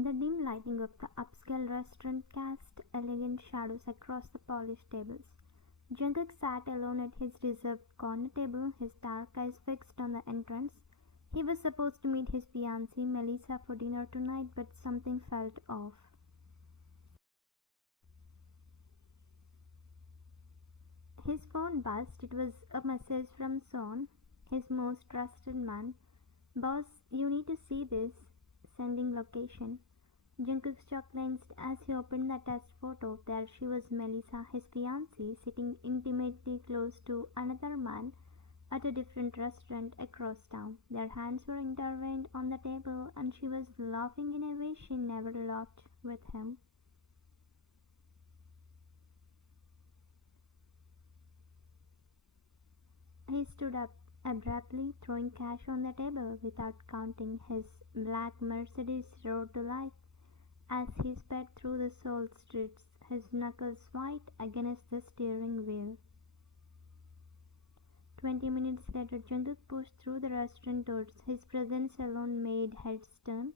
The dim lighting of the upscale restaurant cast elegant shadows across the polished tables. Jungkook sat alone at his reserved corner table, his dark eyes fixed on the entrance. He was supposed to meet his fiancée Melissa for dinner tonight, but something felt off. His phone buzzed. It was a message from Son, his most trusted man. "Boss, you need to see this. Sending location." Jungkook's jaw clenched as he opened the test photo. There she was, Melissa, his fiancée, sitting intimately close to another man at a different restaurant across town. Their hands were intertwined on the table, and she was laughing in a way she never laughed with him. He stood up abruptly, throwing cash on the table without counting. His black Mercedes roared to life as he sped through the Seoul streets, his knuckles white against the steering wheel. 20 minutes later, Jungkook pushed through the restaurant doors. His presence alone made heads turn.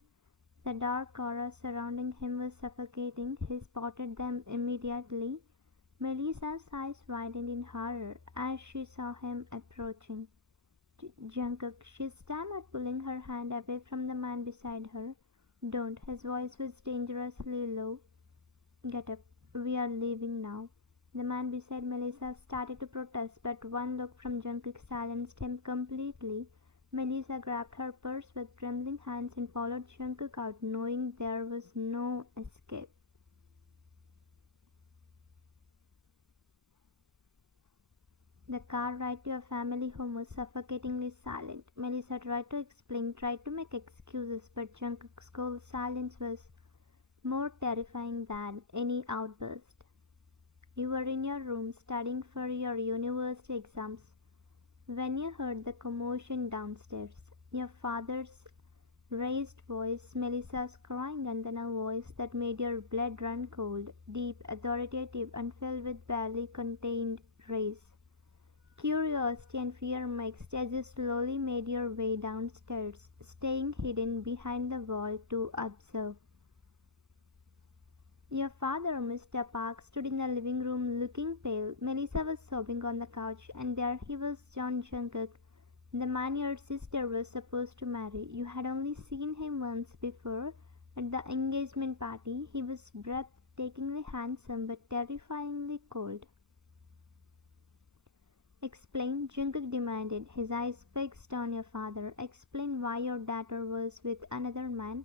The dark aura surrounding him was suffocating. He spotted them immediately. Melissa's eyes widened in horror as she saw him approaching. "Jungkook," she stammered, pulling her hand away from the man beside her. "Don't." His voice was dangerously low. "Get up. We are leaving now." The man beside Melissa started to protest, but one look from Jungkook silenced him completely. Melissa grabbed her purse with trembling hands and followed Jungkook out, knowing there was no escape. The car ride to your family home was suffocatingly silent. Melissa tried to explain, tried to make excuses, but Jungkook's cold silence was more terrifying than any outburst. "You were in your room studying for your university exams when you heard the commotion downstairs." Your father's raised voice, Melissa's crying, and then a voice that made your blood run cold, deep, authoritative, and filled with barely contained rage. Curiosity and fear mixed as you slowly made your way downstairs, staying hidden behind the wall to observe. Your father, Mr. Park, stood in the living room looking pale. Melissa was sobbing on the couch, and there he was, John Jungkook, the man your sister was supposed to marry. You had only seen him once before, at the engagement party. He was breathtakingly handsome but terrifyingly cold. "Explain," Jungkook demanded, his eyes fixed on your father. "Explain why your daughter was with another man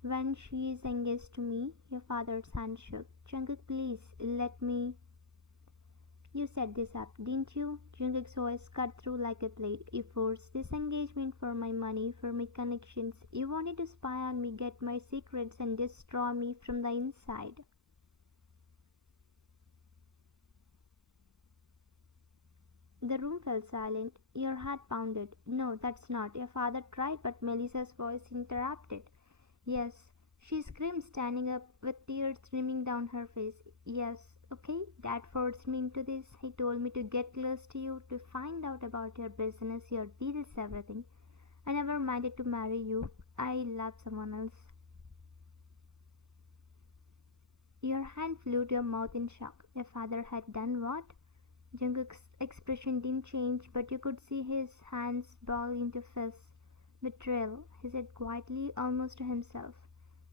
when she is engaged to me." Your father's hand shook. "Jungkook, please, let me." "You set this up, didn't you?" Jungkook's voice cut through like a blade. "You forced this engagement for my money, for my connections. You wanted to spy on me, get my secrets, and destroy me from the inside." The room fell silent. Your heart pounded. "No, that's not." Your father tried, but Melissa's voice interrupted. "Yes," she screamed, standing up with tears streaming down her face. "Yes, okay, Dad forced me into this. He told me to get close to you, to find out about your business, your deals, everything. I never minded to marry you. I love someone else." Your hand flew to your mouth in shock. Your father had done what? Jungkook's expression didn't change, but you could see his hands ball into fists. "Betrayal," he said quietly, almost to himself.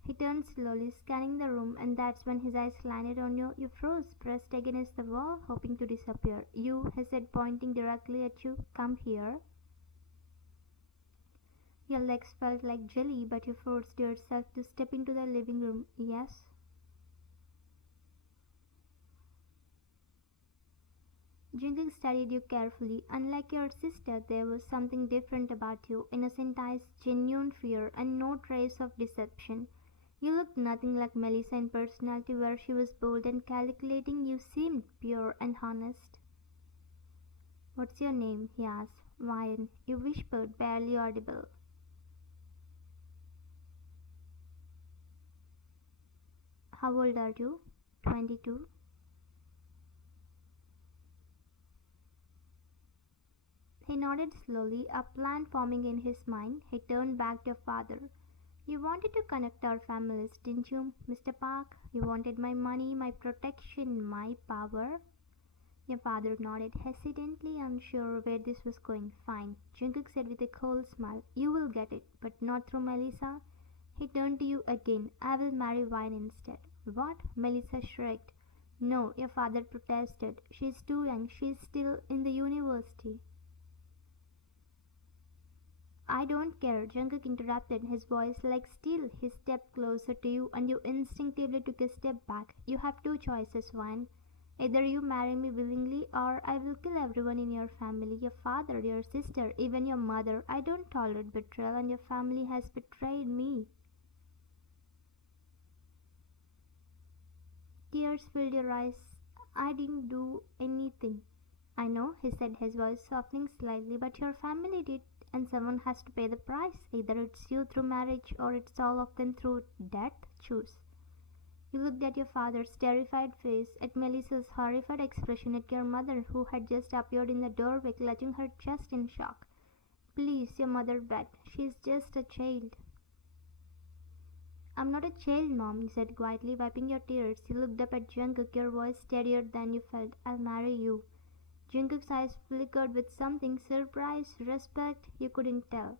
He turned slowly, scanning the room, and that's when his eyes landed on you. You froze, pressed against the wall, hoping to disappear. "You," he said, pointing directly at you, "come here." Your legs felt like jelly, but you forced yourself to step into the living room. "Yes?" Jungkook studied you carefully. Unlike your sister, there was something different about you. Innocent eyes, genuine fear, and no trace of deception. You looked nothing like Melissa in personality, where she was bold and calculating. You seemed pure and honest. "What's your name?" he asked. "Ryan," you whispered, barely audible. "How old are you?" 22. He nodded slowly, a plan forming in his mind. He turned back to your father. You wanted to connect our families, didn't you, Mr. Park? You wanted my money, my protection, my power. Your father nodded hesitantly, unsure where this was going. Fine, Jungkook said with a cold smile. You will get it, but not through Melissa. He turned to you again. I will marry Wine instead. What? Melissa shrugged. No, your father protested. She's too young. She's still in the university. I don't care, Jungkook interrupted, his voice like steel. He stepped closer to you and you instinctively took a step back. You have two choices, Wine. Either you marry me willingly or I will kill everyone in your family, your father, your sister, even your mother. I don't tolerate betrayal and your family has betrayed me. Tears filled your eyes. I didn't do anything. I know, he said, his voice softening slightly, but your family did, and someone has to pay the price. Either it's you through marriage or it's all of them through death. Choose. You looked at your father's terrified face, at Melissa's horrified expression, at your mother who had just appeared in the doorway clutching her chest in shock. Please, your mother begged. She's just a child. I'm not a child, Mom, you said quietly, wiping your tears. You looked up at Jungkook, your voice steadier than you felt. I'll marry you. Jungkook's eyes flickered with something, surprise, respect, you couldn't tell.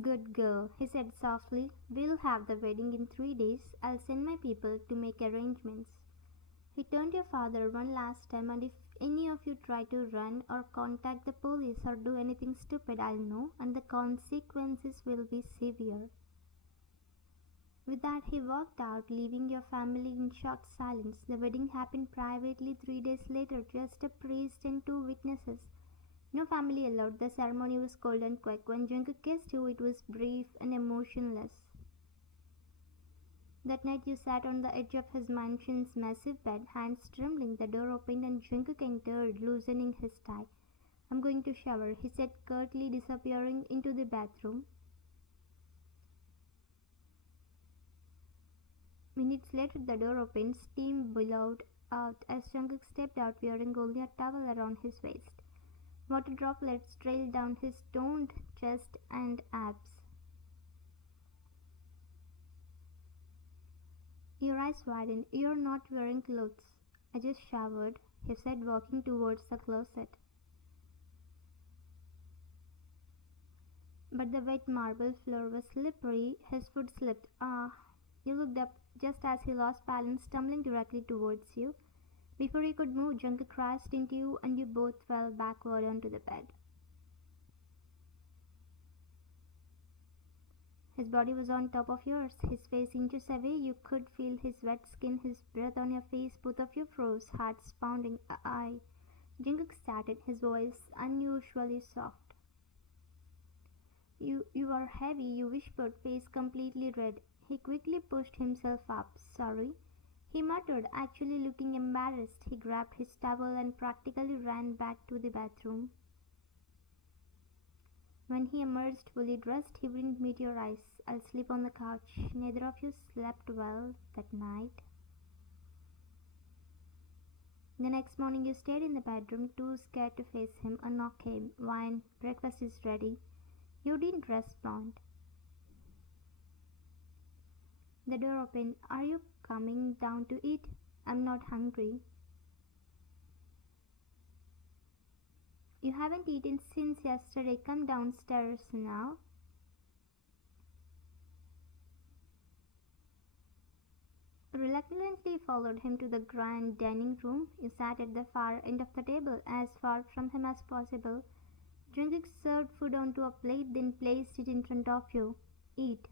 Good girl, he said softly. We'll have the wedding in 3 days. I'll send my people to make arrangements. He turned to your father one last time, and if any of you try to run or contact the police or do anything stupid, I'll know, and the consequences will be severe. With that, he walked out, leaving your family in shocked silence. The wedding happened privately 3 days later, just a priest and two witnesses. No family allowed. The ceremony was cold and quick. When Jungkook kissed you, it was brief and emotionless. That night you sat on the edge of his mansion's massive bed, hands trembling. The door opened and Jungkook entered, loosening his tie. I'm going to shower, he said curtly, disappearing into the bathroom. Minutes later the door opened, steam billowed out as Jungkook stepped out wearing only a towel around his waist. Water droplets trailed down his toned chest and abs. Your eyes widened. You're not wearing clothes. I just showered, he said, walking towards the closet. But the wet marble floor was slippery. His foot slipped. Ah! You looked up just as he lost balance, stumbling directly towards you. Before you could move, Jungkook crashed into you and you both fell backward onto the bed. His body was on top of yours, his face inches away. You could feel his wet skin, his breath on your face. Both of you froze, hearts pounding. Jungkook started, his voice unusually soft. You are heavy, you whispered, face completely red. He quickly pushed himself up. Sorry, he muttered, actually looking embarrassed. He grabbed his towel and practically ran back to the bathroom. When he emerged fully dressed, he wouldn't meet your eyes. I'll sleep on the couch. Neither of you slept well that night. The next morning you stayed in the bedroom, too scared to face him. A knock came. Wine, breakfast is ready. You didn't respond. The door opened. Are you coming down to eat? I'm not hungry. You haven't eaten since yesterday. Come downstairs now. Reluctantly followed him to the grand dining room. You sat at the far end of the table, as far from him as possible. Jungkook served food onto a plate, then placed it in front of you. Eat.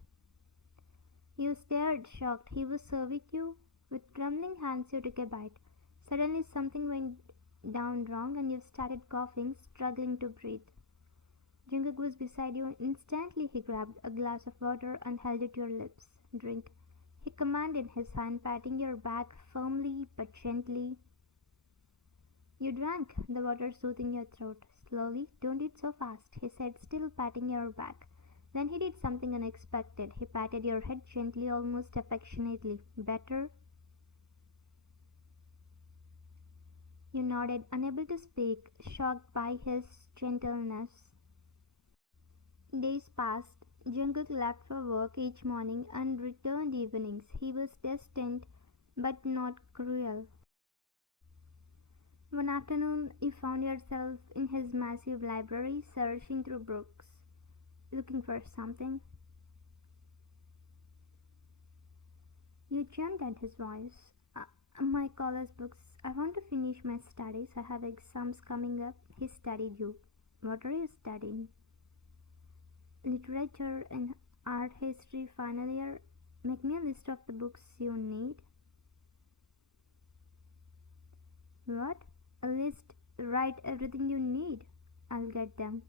You stared, shocked. He was serving you. With trembling hands you took a bite. Suddenly something went down wrong and you started coughing, struggling to breathe. Jungkook was beside you. Instantly he grabbed a glass of water and held it to your lips. Drink, he commanded, his hand patting your back firmly but gently. You drank, the water soothing your throat. Slowly, don't eat so fast, he said, still patting your back. Then he did something unexpected. He patted your head gently, almost affectionately. Better? You nodded, unable to speak, shocked by his gentleness. Days passed. Jungkook left for work each morning and returned evenings. He was distant but not cruel. One afternoon, you found yourself in his massive library, searching through books, looking for something. You jumped at his voice. My college books. I want to finish my studies. I have exams coming up. He studied you. What are you studying? Literature and art history final year. Make me a list of the books you need. What? A list? Write everything you need. I'll get them.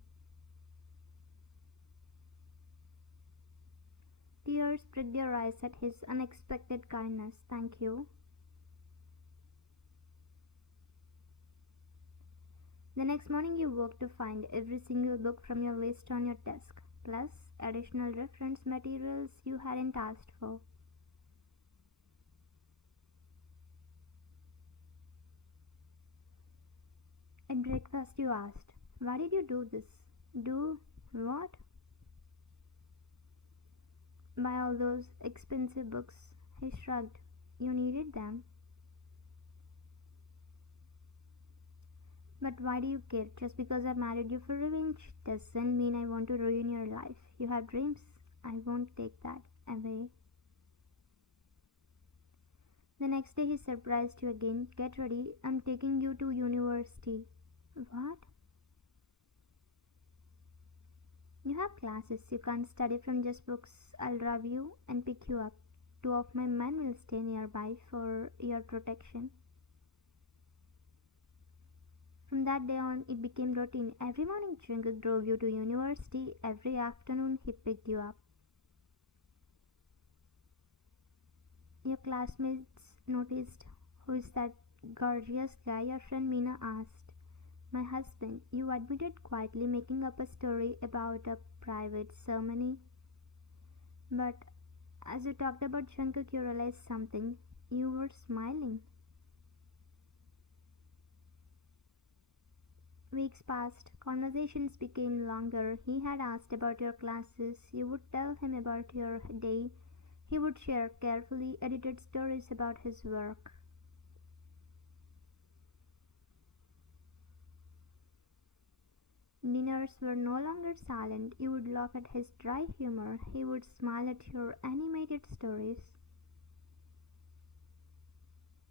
Tears pricked your eyes at his unexpected kindness. Thank you. The next morning you woke to find every single book from your list on your desk, plus additional reference materials you hadn't asked for. At breakfast you asked, "Why did you do this?" "Do what?" "Buy all those expensive books." He shrugged. "You needed them." "But why do you care? Just because I married you for revenge doesn't mean I want to ruin your life. You have dreams. I won't take that away." The next day he surprised you again. "Get ready. I'm taking you to university." "What?" "You have classes. You can't study from just books. I'll drive you and pick you up. Two of my men will stay nearby for your protection." From that day on, it became routine. Every morning Jungkook drove you to university. Every afternoon he picked you up. Your classmates noticed. "Who is that gorgeous guy?" your friend Mina asked. "My husband," you admitted quietly, making up a story about a private ceremony. But as you talked about Jungkook, you realized something. You were smiling. Weeks passed. Conversations became longer. He had asked about your classes. You would tell him about your day. He would share carefully edited stories about his work. Dinners were no longer silent. You would laugh at his dry humor. He would smile at your animated stories.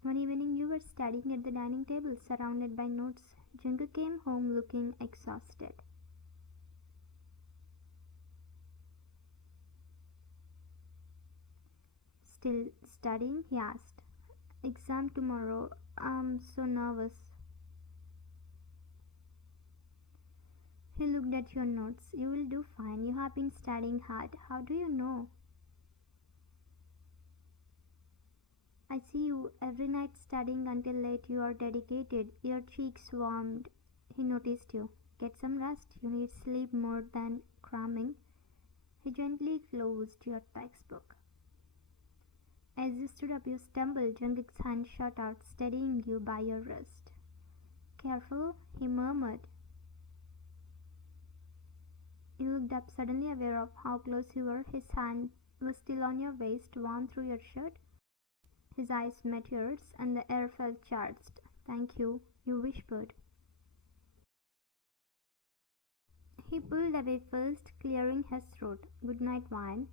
One evening you were studying at the dining table, surrounded by notes. Jungkook came home looking exhausted. "Still studying?" he asked. "Exam tomorrow. I'm so nervous." He looked at your notes. "You will do fine. You have been studying hard." "How do you know?" "I see you every night studying until late. You are dedicated." Your cheeks warmed. He noticed you. "Get some rest. You need sleep more than cramming." He gently closed your textbook. As you stood up, you stumbled. Jungkook's hand shot out, steadying you by your wrist. "Careful," he murmured. You looked up, suddenly aware of how close you were. His hand was still on your waist, warm through your shirt. His eyes met yours, and the air felt charged. "Thank you," you whispered. He pulled away first, clearing his throat. "Good night, Wine."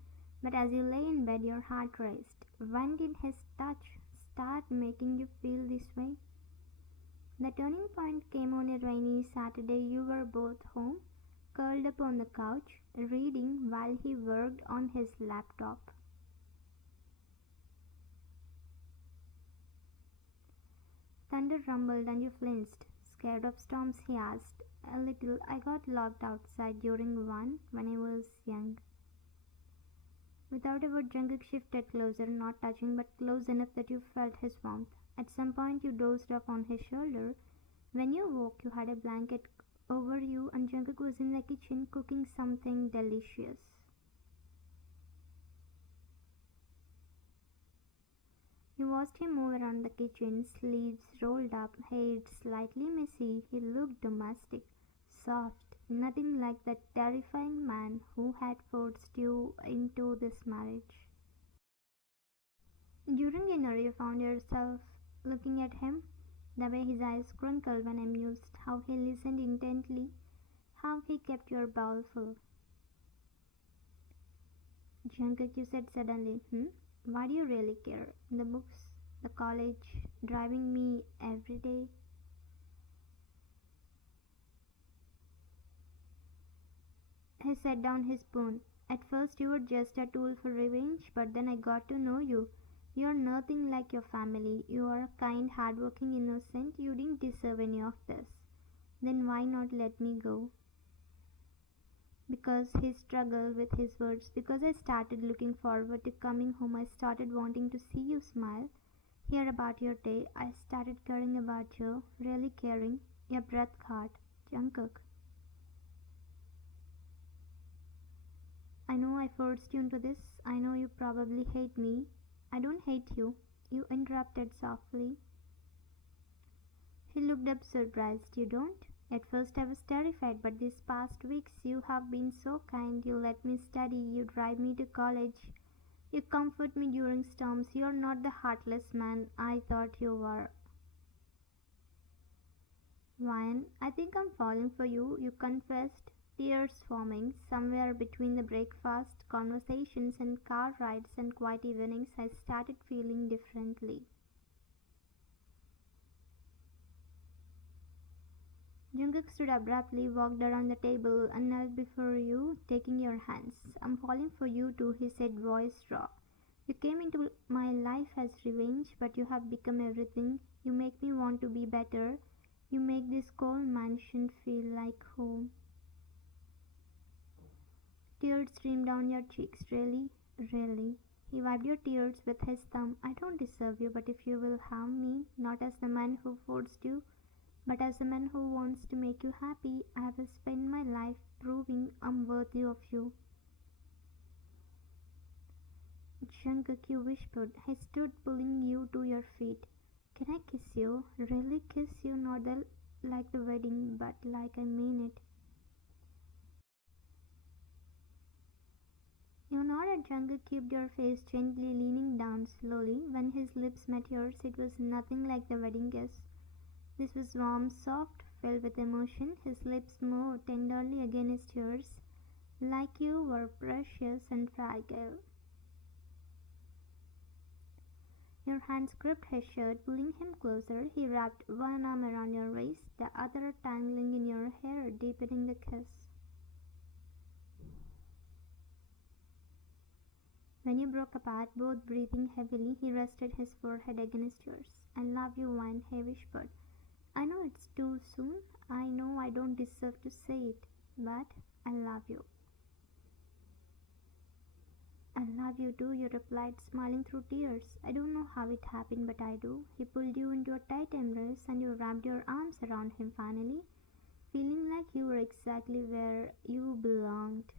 But as you lay in bed, your heart raced. When did his touch start making you feel this way? The turning point came on a rainy Saturday. You were both home, curled up on the couch, reading while he worked on his laptop. Thunder rumbled and you flinched. "Scared of storms?" he asked. "A little. I got locked outside during one when I was young." Without a word, Jungkook shifted closer, not touching, but close enough that you felt his warmth. At some point, you dozed off on his shoulder. When you woke, you had a blanket over you, and Jungkook was in the kitchen cooking something delicious. You watched him move around the kitchen, sleeves rolled up, hair slightly messy. He looked domestic, soft, nothing like that terrifying man who had forced you into this marriage. During dinner, you found yourself looking at him, the way his eyes crinkled when amused, how he listened intently, how he kept your bowl full. Jungkook, you said suddenly, why do you really care? The books, the college, driving me every day. He set down his spoon. At first you were just a tool for revenge, but then I got to know you. You are nothing like your family. You are a kind, hardworking innocent. You didn't deserve any of this. Then why not let me go? Because he struggled with his words. Because I started looking forward to coming home. I started wanting to see you smile. Hear about your day. I started caring about you. Really caring. Your breath caught. Jungkook. I know I forced you into this. I know you probably hate me. I don't hate you. You interrupted softly. He looked up surprised. You don't? At first I was terrified, but these past weeks you have been so kind. You let me study. You drive me to college. You comfort me during storms. You are not the heartless man I thought you were. Ryan, I think I'm falling for you. You confessed, tears forming. Somewhere between the breakfast, conversations, and car rides and quiet evenings, I started feeling differently. Jungkook stood abruptly, walked around the table, and knelt before you, taking your hands. I'm falling for you too, he said, voice raw. You came into my life as revenge, but you have become everything. You make me want to be better. You make this cold mansion feel like home. Tears streamed down your cheeks. Really? Really? He wiped your tears with his thumb. I don't deserve you, but if you will have me, not as the man who forced you, but as a man who wants to make you happy, I will spend my life proving I'm worthy of you. Jungkook, you whispered. He stood pulling you to your feet. Can I kiss you? Really kiss you? Not like the wedding, but like I mean it. You nodded. Jungkook kept your face gently leaning down slowly. When his lips met yours, it was nothing like the wedding kiss. This was warm, soft, filled with emotion. His lips moved tenderly against yours, like you were precious and fragile. Your hands gripped his shirt, pulling him closer. He wrapped one arm around your waist, the other tangling in your hair, deepening the kiss. When you broke apart, both breathing heavily, he rested his forehead against yours. I love you, Wine, he whispered. I know it's too soon. I know I don't deserve to say it, but I love you. I love you too, you replied, smiling through tears. I don't know how it happened, but I do. He pulled you into a tight embrace and you wrapped your arms around him finally, feeling like you were exactly where you belonged.